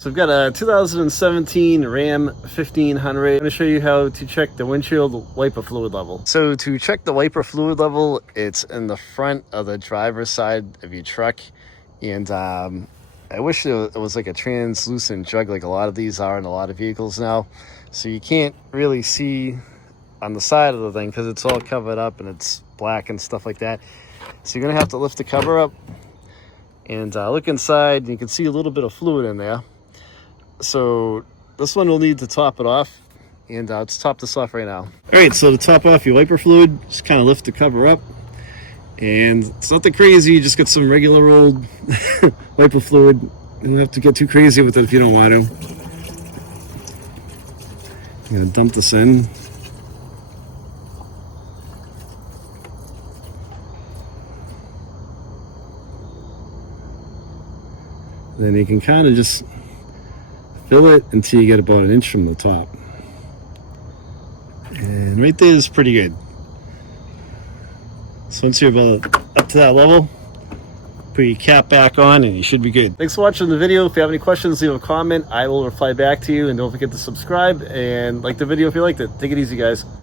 So I've got a 2017 Ram 1500. I'm going to show you how to check the windshield wiper fluid level. So to check the wiper fluid level, it's in the front of the driver's side of your truck. And I wish it was like a translucent jug like a lot of these are in a lot of vehicles now. So you can't really see on the side of the thing because it's all covered up and it's black and stuff like that. So you're going to have to lift the cover up and look inside, and you can see a little bit of fluid in there. So this one will need to top it off, and let's top this off right now. All right, so to top off your wiper fluid, just kind of lift the cover up, and it's nothing crazy. You just get some regular old wiper fluid. You don't have to get too crazy with it if you don't want to. I'm gonna dump this in. Then you can kind of just fill it until you get about an inch from the top. And right there is pretty good. So once you're about up to that level, put your cap back on and you should be good. Thanks for watching the video. If you have any questions, leave a comment. I will reply back to you. And don't forget to subscribe and like the video if you liked it. Take it easy, guys.